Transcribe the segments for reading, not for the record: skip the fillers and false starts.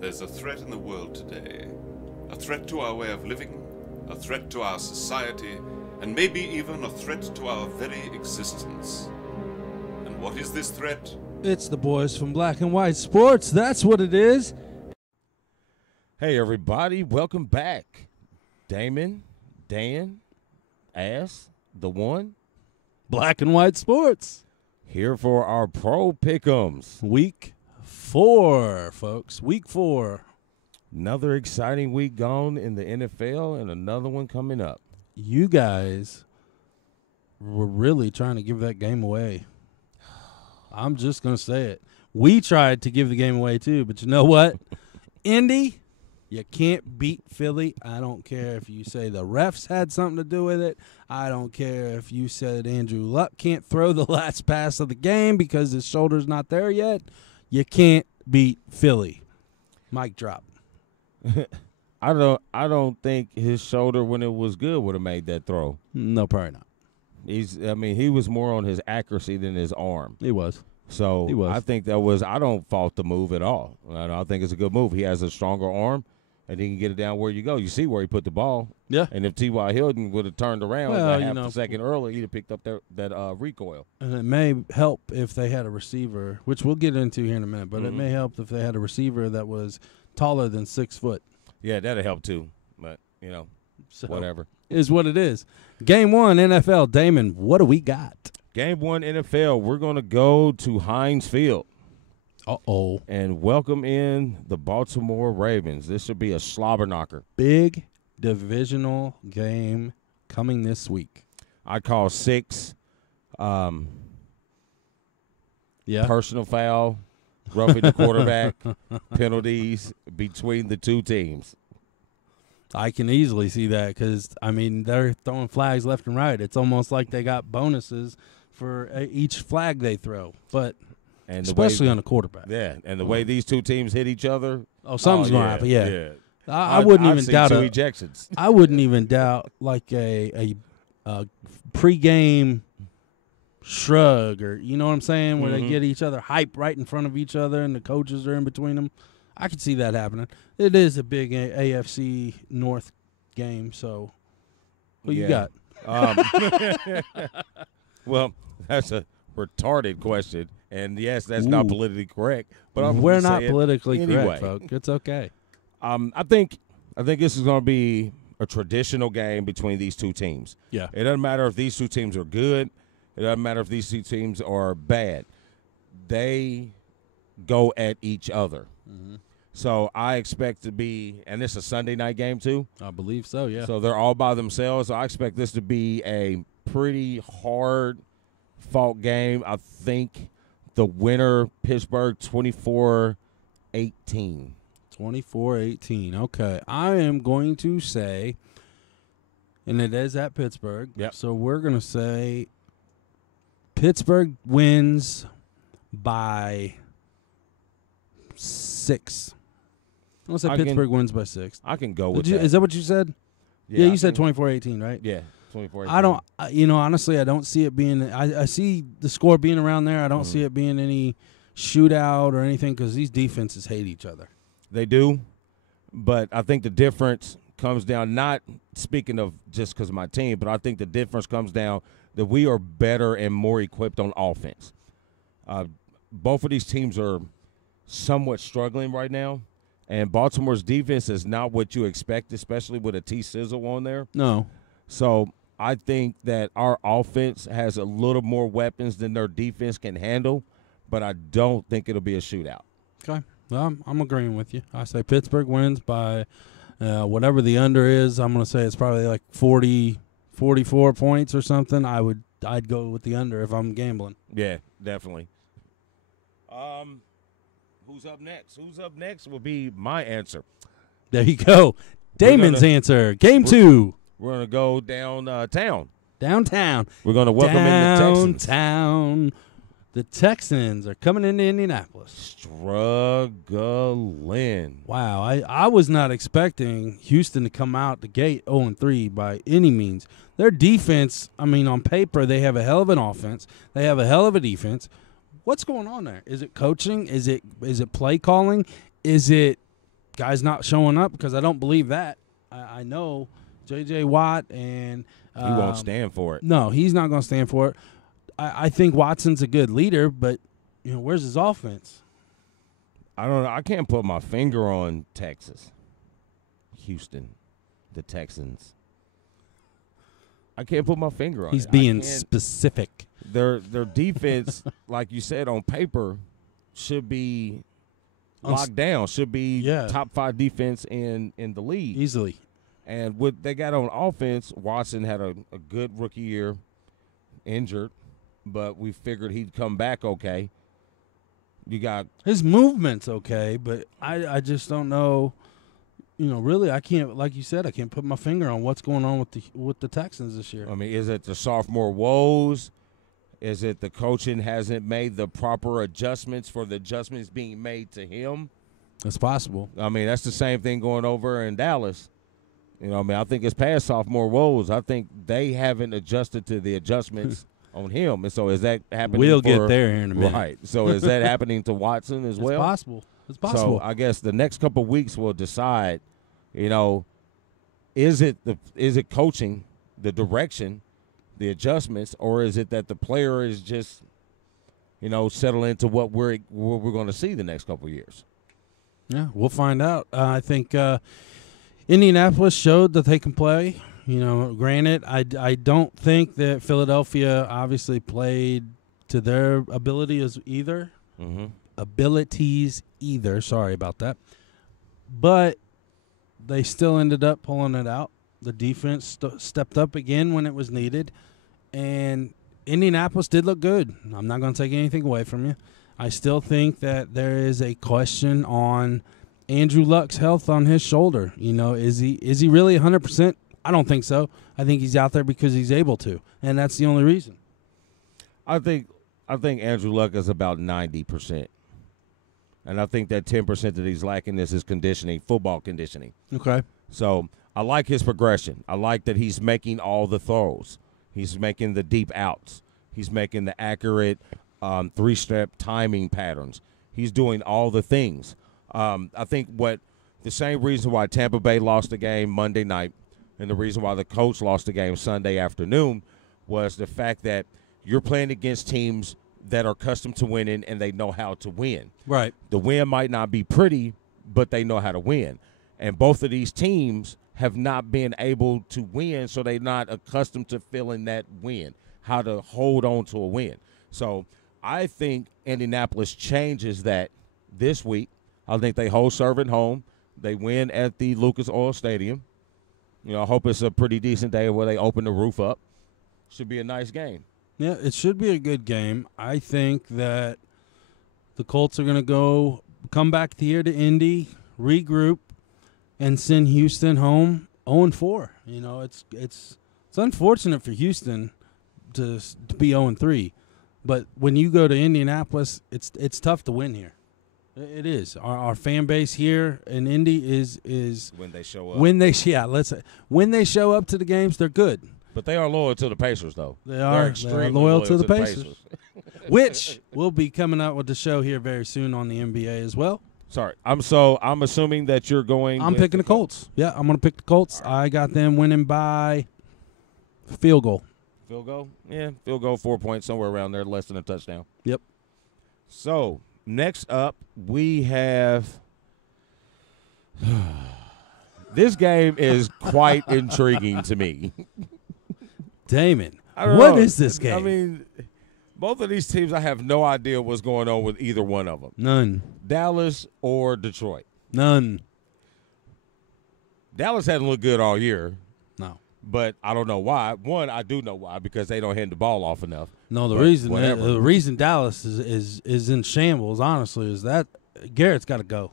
There's a threat in the world today. A threat to our way of living, a threat to our society, and maybe even a threat to our very existence. And what is this threat? It's the boys from Black and White Sports. That's what it is. Hey, everybody. Welcome back. Damon, Dan, Ass, the one. Black and White Sports. Here for our Pro Pick'ems. Week 4, folks. Week 4. Another exciting week gone in the NFL and another one coming up. You guys were really trying to give that game away. I'm just going to say it. We tried to give the game away too, but you know what? Indy, you can't beat Philly. I don't care if you say the refs had something to do with it. I don't care if you said Andrew Luck can't throw the last pass of the game because his shoulder's not there yet. You can't beat Philly. Mic drop. I don't think his shoulder when it was good would have made that throw. No, probably not. He was more on his accuracy than his arm. He was. So He was. I think I don't fault the move at all. I think it's a good move. He has a stronger arm, and he can get it down where you go. You see where he put the ball. Yeah. And if T.Y. Hilton would have turned around half a second earlier, he'd have picked up that recoil. And it may help if they had a receiver, which we'll get into here in a minute, but it may help if they had a receiver that was taller than 6 foot. Yeah, that'd help too. But, So, whatever. Is what it is. Game 1, NFL. Damon, what do we got? Game 1 NFL, we're going to go to Heinz Field. Uh-oh. And welcome in the Baltimore Ravens. This should be a slobber knocker. Big divisional game coming this week. I call 6 personal foul, roughing the quarterback, penalties between the two teams. I can easily see that because, they're throwing flags left and right. It's almost like they got bonuses for each flag they throw, but especially on a quarterback. Yeah, and the way these two teams hit each other. Oh, something's going to happen, yeah. I wouldn't even doubt two ejections. I wouldn't even doubt like a pregame shrug or you know what I'm saying, where they get each other hype right in front of each other and the coaches are in between them. I could see that happening. It is a big AFC North game, so what you got? Well, that's a retarded question, and yes, that's not politically correct. But we're not politically anyway. correct, folks. It's okay. I think this is going to be a traditional game between these two teams. Yeah. It doesn't matter if these two teams are good. It doesn't matter if these two teams are bad. They go at each other. Mm-hmm. So I expect to be – and this is a Sunday night game too? I believe so, yeah. So they're all by themselves. So I expect this to be a pretty hard-fought game. I think the winner, Pittsburgh, 24-18. 24-18. Okay. I am going to say, and it is at Pittsburgh. Yep. So we're going to say Pittsburgh wins by 6. I'm going to say Pittsburgh wins by 6. I can go with that. Is that what you said? Yeah, you said 24-18, right? Yeah, 24-18. I don't, honestly, I don't see it being, I see the score being around there. I don't see it being any shootout or anything because these defenses hate each other. They do, but I think the difference comes down, not speaking of just because of my team, but I think the difference comes down that we are better and more equipped on offense. Both of these teams are somewhat struggling right now, and Baltimore's defense is not what you expect, especially with a T-Sizzle on there. No. So I think that our offense has a little more weapons than their defense can handle, but I don't think it'll be a shootout. Okay. Well, I'm agreeing with you. I say Pittsburgh wins by whatever the under is. I'm going to say it's probably like 40, 44 points or something. I'd go with the under if I'm gambling. Yeah, definitely. Who's up next? Who's up next will be my answer. There you go. Damon's answer. Game 2. We're going to go downtown. Downtown. We're going to welcome in the Texans. Downtown. The Texans are coming into Indianapolis. Struggling. Wow, I was not expecting Houston to come out the gate 0-3 by any means. Their defense, on paper, they have a hell of an offense. They have a hell of a defense. What's going on there? Is it coaching? Is it play calling? Is it guys not showing up because I don't believe that. I know J.J. Watt and He won't stand for it. No, he's not going to stand for it. I think Watson's a good leader, but where's his offense? I don't know. I can't put my finger on Texas, Houston, the Texans. I can't put my finger on it. He's being specific. Their defense, like you said, on paper, should be locked down. Should be top 5 defense in the league easily. And what they got on offense, Watson had a good rookie year, injured, but we figured he'd come back okay. You got his movement's okay, but I just don't know. Really, I can't. Like you said, I can't put my finger on what's going on with the Texans this year. I mean, is it the sophomore woes? Is it the coaching hasn't made the proper adjustments for the adjustments being made to him? That's possible. I mean, that's the same thing going over in Dallas. I think it's past sophomore woes. I think they haven't adjusted to the adjustments on him. And so is that happening? We'll get there here in a minute. Right. So is that happening to Watson as well? It's possible. So I guess the next couple of weeks will decide, is it coaching, the direction, the adjustments, or is it that the player is just, settle into what we're going to see the next couple of years? Yeah, we'll find out. I think Indianapolis showed that they can play. Granted, I don't think that Philadelphia obviously played to their abilities either. Sorry about that. But they still ended up pulling it out. The defense stepped up again when it was needed. And Indianapolis did look good. I'm not going to take anything away from you. I still think that there is a question on Andrew Luck's health on his shoulder. Is he really 100%? I don't think so. I think he's out there because he's able to, and that's the only reason. I think Andrew Luck is about 90%. And I think that 10% that he's lacking is his conditioning, football conditioning. Okay. So I like his progression. I like that he's making all the throws. He's making the deep outs. He's making the accurate 3-step timing patterns. He's doing all the things. I think the same reason why Tampa Bay lost the game Monday night and the reason why the coach lost the game Sunday afternoon was the fact that you're playing against teams that are accustomed to winning and they know how to win. Right. The win might not be pretty, but they know how to win. And both of these teams have not been able to win, so they're not accustomed to feeling that win, how to hold on to a win. So I think Indianapolis changes that this week. I think they hold serve at home. They win at the Lucas Oil Stadium. I hope it's a pretty decent day where they open the roof up. Should be a nice game. Yeah, it should be a good game. I think that the Colts are going to come back here to Indy, regroup, and send Houston home 0-4. It's unfortunate for Houston to be 0-3, but when you go to Indianapolis, it's tough to win here. It is. Our fan base here in Indy is when they show up. When they show up to the games, they're good. But they are loyal to the Pacers, though. They're extremely loyal to the Pacers. Which will be coming out with the show here very soon on the NBA as well. Sorry. I'm assuming that you're going. I'm picking the Colts. Yeah, I'm going to pick the Colts. Right. I got them winning by field goal. Field goal? Yeah, field goal, 4 points, somewhere around there, less than a touchdown. Yep. So, next up, we have this game is quite intriguing to me. Damon, what is this game? I mean, both of these teams, I have no idea what's going on with either one of them. None. Dallas or Detroit? None. Dallas hasn't looked good all year. No. But I don't know why. One, I do know why, because they don't hand the ball off enough. No, the reason Dallas is in shambles, honestly, is that Garrett's got to go.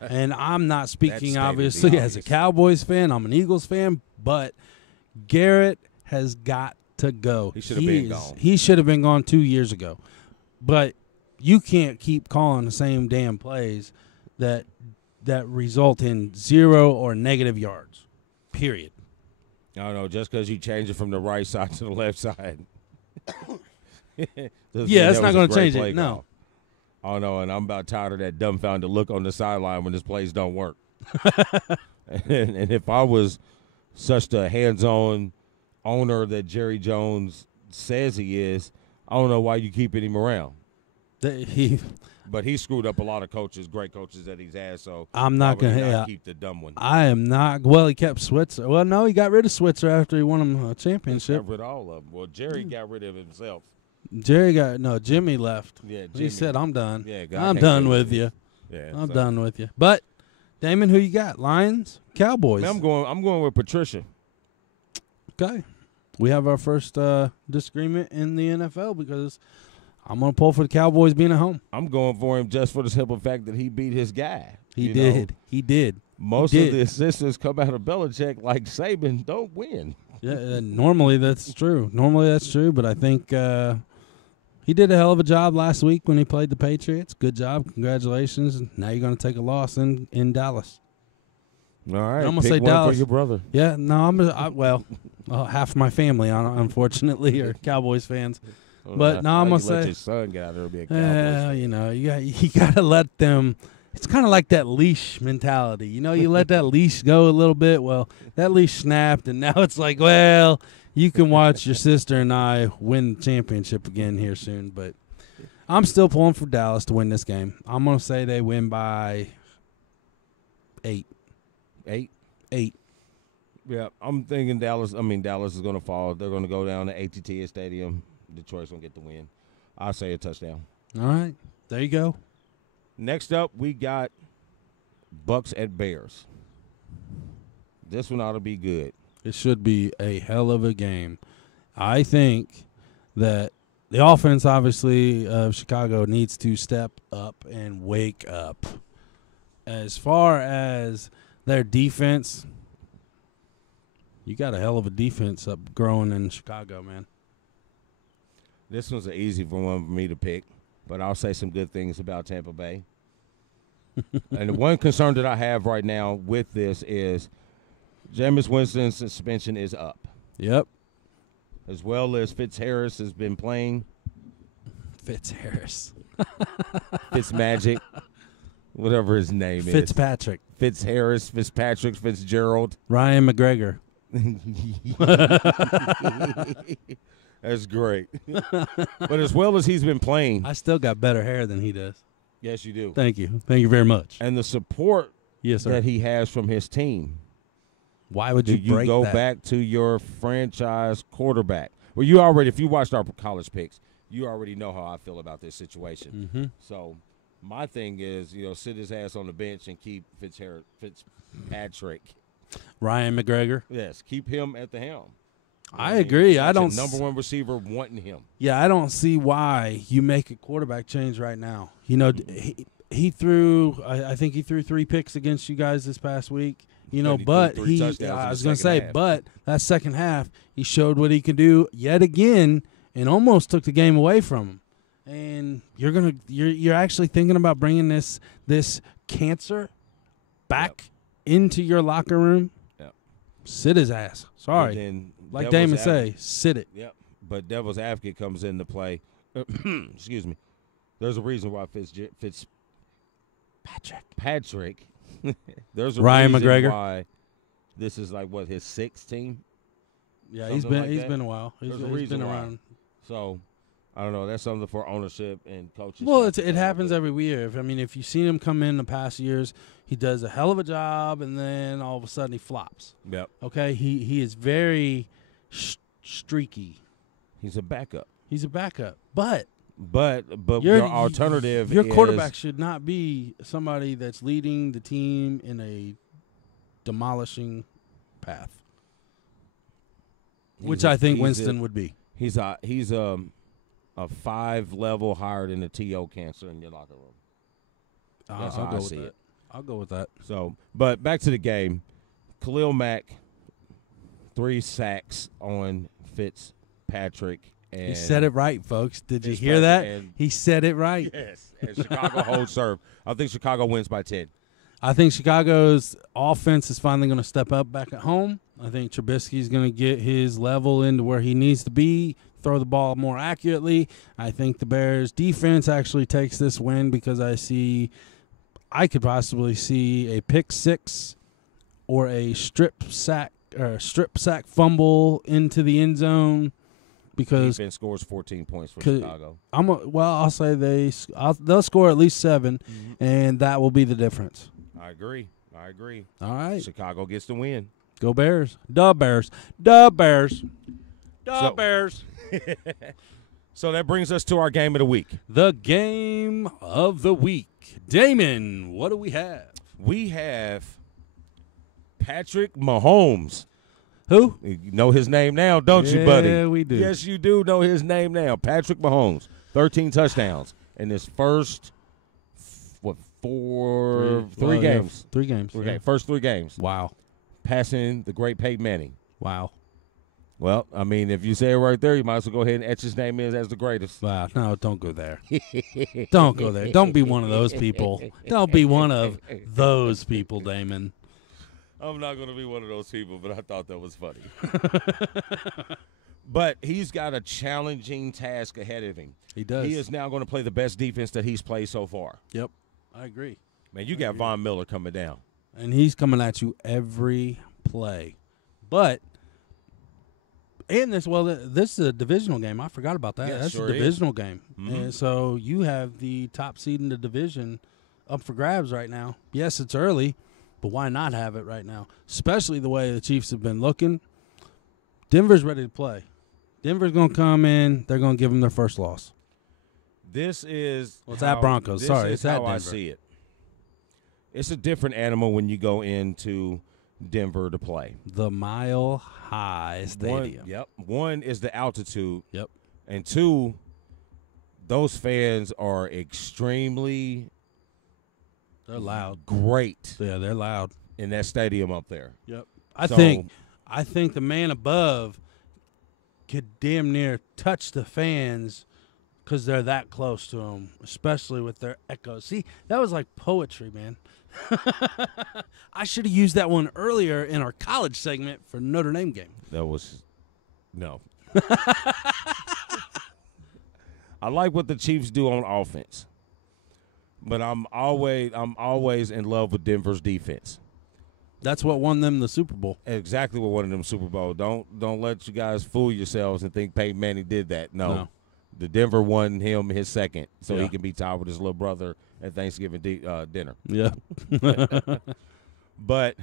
And I'm not speaking, obviously, as a Cowboys fan. I'm an Eagles fan. But Garrett has got to go. He should have been gone. He should have been gone 2 years ago. But you can't keep calling the same damn plays that result in 0 or negative yards, period. I don't know, just because you change it from the right side to the left side. Yeah, that's not going to change it, no. Oh, no, and I'm about tired of that dumbfounded look on the sideline when his plays don't work. and if I was such the hands-on owner that Jerry Jones says he is, I don't know why you keeping him around. But he screwed up a lot of coaches, great coaches that he's had. So I'm not going to keep the dumb one. I am not. Well, he kept Switzer. Well, no, he got rid of Switzer after he won him a championship. Got rid of all of them. Well, Jerry got rid of himself. Jimmy left. Yeah, He said, "I'm done. Yeah, I'm done with you. Yeah, I'm done with you." But Damon, who you got? Lions, Cowboys. Man, I'm going with Patricia. Okay, we have our first disagreement in the NFL because I'm going to pull for the Cowboys being at home. I'm going for him just for the simple fact that he beat his guy. He did. He did. Most of the assistants come out of Belichick like Saban don't win. Yeah, normally that's true. But I think he did a hell of a job last week when he played the Patriots. Good job. Congratulations. Now you're going to take a loss in Dallas. All right. I'm going to say one Dallas. For your brother. Yeah, no, half of my family, unfortunately, are Cowboys fans. But no, I'm going to say. Let your son get out there and be a Cowboys fan. You got to let them. It's kind of like that leash mentality. You let that leash go a little bit. Well, that leash snapped, and now it's like, well, you can watch your sister and I win the championship again here soon. But I'm still pulling for Dallas to win this game. I'm going to say they win by 8. 8? 8. Yeah, I'm thinking Dallas. Dallas is going to fall. They're going to go down to AT&T Stadium. Detroit's going to get the win. I'll say a touchdown. All right. There you go. Next up, we got Bucks at Bears. This one ought to be good. It should be a hell of a game. I think that the offense, obviously, of Chicago needs to step up and wake up. As far as their defense, you got a hell of a defense up growing in Chicago, man. This one's an easy one for me to pick, but I'll say some good things about Tampa Bay. And the one concern that I have right now with this is Jameis Winston's suspension is up. Yep. As well as Fitzharris has been playing. Fitzharris. Fitzmagic. Whatever his name is. Fitzpatrick. Fitzharris, Fitzpatrick, Fitzgerald. Ryan McGregor. That's great. But as well as he's been playing. I still got better hair than he does. Yes, you do. Thank you. Thank you very much. And the support that he has from his team. Why would you break go that? back to your franchise quarterback? Well, if you watched our college picks, you already know how I feel about this situation. Mm-hmm. So my thing is, sit his ass on the bench and keep Fitzpatrick. Ryan McGregor. Yes, keep him at the helm. I agree. I don't number one receiver wanting him. Yeah, I don't see why you make a quarterback change right now. He threw. I think he threw 3 picks against you guys this past week. But I was going to say, but that second half, he showed what he could do yet again, and almost took the game away from him. And you're actually thinking about bringing this cancer back into your locker room. Yep. Sit his ass. Sorry. Like Damon say, sit it. Yep. But devil's advocate comes into play. Excuse me. There's a reason why Patrick. There's a Ryan reason McGregor. Why this is like his 6th team. Yeah, Something he's been a while. He's been around. So I don't know. That's something for ownership and coaches. Well, it happens every year. If you've seen him come in the past years, he does a hell of a job, and then all of a sudden he flops. Yep. Okay, he is very streaky. He's a backup. But your alternative, your quarterback should not be somebody that's leading the team in a demolishing path, which I think Winston would be. He's a 5 level higher than the TO cancer in your locker room. That's how I see it. I'll go with that. So, but back to the game. Khalil Mack, 3 sacks on Fitzpatrick. And he said it right, folks. Did you hear that? He said it right. Yes. And Chicago holds serve. I think Chicago wins by 10. I think Chicago's offense is finally going to step up back at home. I think Trubisky's going to get his level into where he needs to be, throw the ball more accurately. I think the Bears' defense actually takes this win because I see I could possibly see a pick six or a strip sack fumble into the end zone because defense scores 14 points for Chicago. I'll say they'll score at least 7, and that will be the difference. I agree. All right. Chicago gets the win. Go Bears. Dub Bears. Dub Bears. Dub Bears. So that brings us to our game of the week. The game of the week. Damon, what do we have? We have Patrick Mahomes. Who? You know his name now, don't you, buddy? Yeah, we do. Yes, you do know his name now. Patrick Mahomes, 13 touchdowns in his first, three games? 3 games. Okay, first 3 games. Wow. Passing the great Peyton Manning. Wow. Well, I mean, if you say it right there, you might as well go ahead and etch his name in as the greatest. Wow. No, don't go there. Don't go there. Don't be one of those people. Don't be one of those people, Damon. I'm not going to be one of those people, but I thought that was funny. But he's got a challenging task ahead of him. He does. He is now going to play the best defense that he's played so far. Yep. I agree. Man, you got Von Miller coming down. And he's coming at you every play. But this is a divisional game. I forgot about that. Yeah, That's sure a divisional is. game. Mm-hmm. And so you have the top seed in the division up for grabs right now. Yes, it's early, but why not have it right now? Especially the way the Chiefs have been looking. Denver's ready to play. Denver's going to come in. They're going to give them their first loss. This is it's at Broncos. Sorry, it's at Denver. I see it. It's a different animal when you go into Denver to play. The Mile High Stadium. One is the altitude. Yep. And 2, those fans are extremely They're loud. Great. Yeah, they're loud in that stadium up there. Yep. I think the man above could damn near touch the fans because they're that close to them, especially with their echoes. See, that was like poetry, man. I should have used that one earlier in our college segment for Notre Dame game. That was no. I like what the Chiefs do on offense, but I'm always in love with Denver's defense. That's what won them the Super Bowl. Exactly what won them Super Bowl. Don't let you guys fool yourselves and think Peyton Manning did that. No. The Denver won him his second, so he can be tied with his little brother at Thanksgiving dinner. Yeah. But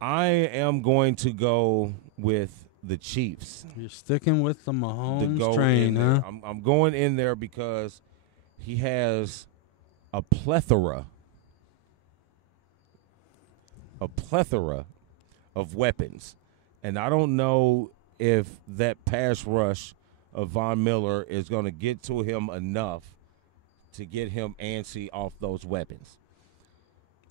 I am going to go with the Chiefs. You're sticking with the Mahomes train, huh? I'm going in there because he has a plethora of weapons. And I don't know if that pass rush of Von Miller is going to get to him enough to get him antsy off those weapons.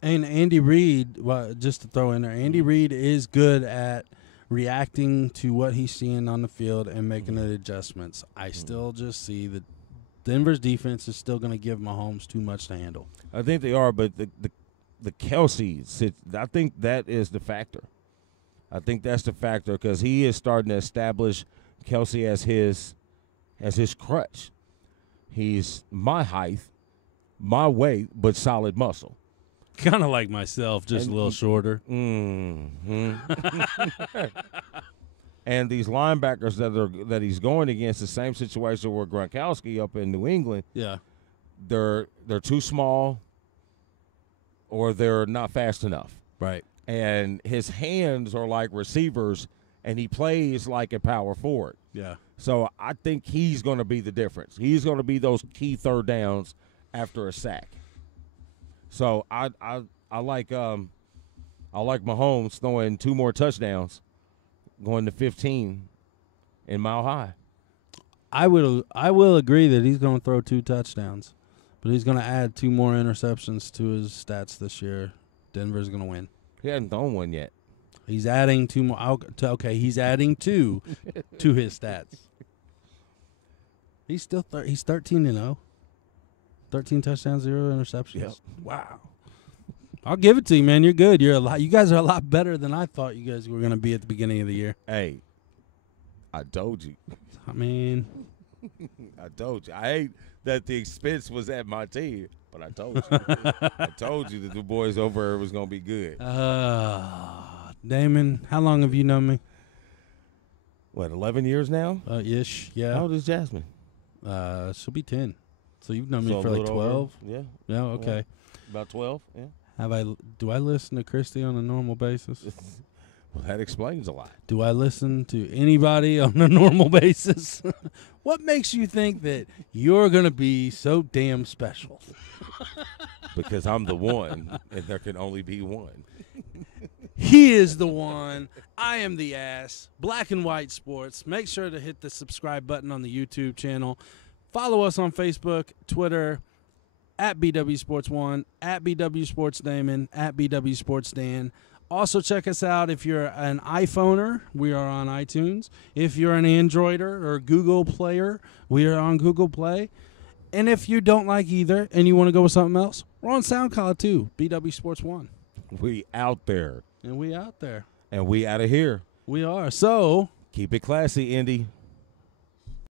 And Andy Reid, just to throw in there, Andy Reid is good at reacting to what he's seeing on the field and making the adjustments. I still just see that Denver's defense is still going to give Mahomes too much to handle. I think they are, but the Kelsey, I think that is the factor. I think that's the factor because he is starting to establish Kelsey as his crutch. He's my height, my weight, but solid muscle. Kind of like myself, just a little shorter. Mm-hmm. And these linebackers that he's going against, the same situation where Gronkowski up in New England. Yeah, they're too small, or they're not fast enough. Right. And his hands are like receivers, and he plays like a power forward. Yeah. So I think he's going to be the difference. He's going to be those key third downs after a sack. So I like Mahomes throwing 2 more touchdowns, going to 15 in Mile High. I will agree that he's going to throw 2 touchdowns, but he's going to add 2 more interceptions to his stats this year. Denver's going to win. He hasn't thrown one yet. He's adding 2 more. Okay, he's adding 2 to his stats. He's still he's 13-0. 13 touchdowns, 0 interceptions. Yep. Wow. I'll give it to you, man. You're good. You guys are a lot better than I thought you guys were going to be at the beginning of the year. Hey, I told you. I mean, I told you. I hate that the expense was at my team. But I told you. I told you that the boys over there was going to be good. Damon, how long have you known me? What, 11 years now? Ish, yeah. How old is Jasmine? She'll be 10. So you've known me So a for like little 12? over? Yeah. Yeah, okay. About 12, yeah. Do I listen to Christy on a normal basis? Well, that explains a lot. Do I listen to anybody on a normal basis? What makes you think that you're going to be so damn special? Because I'm the one, and there can only be one. He is the one. I am the ass. Black and White Sports. Make sure to hit the subscribe button on the YouTube channel. Follow us on Facebook, Twitter, at BW Sports 1, at BW Sports Damon, at BW Sports Dan. Also, check us out if you're an iPhoner. We are on iTunes. If you're an Androider or Google Player, we are on Google Play. And if you don't like either and you want to go with something else, we're on SoundCloud too, BW Sports 1. We out there. And we out there. And we out of here. We are. So, keep it classy, Indy.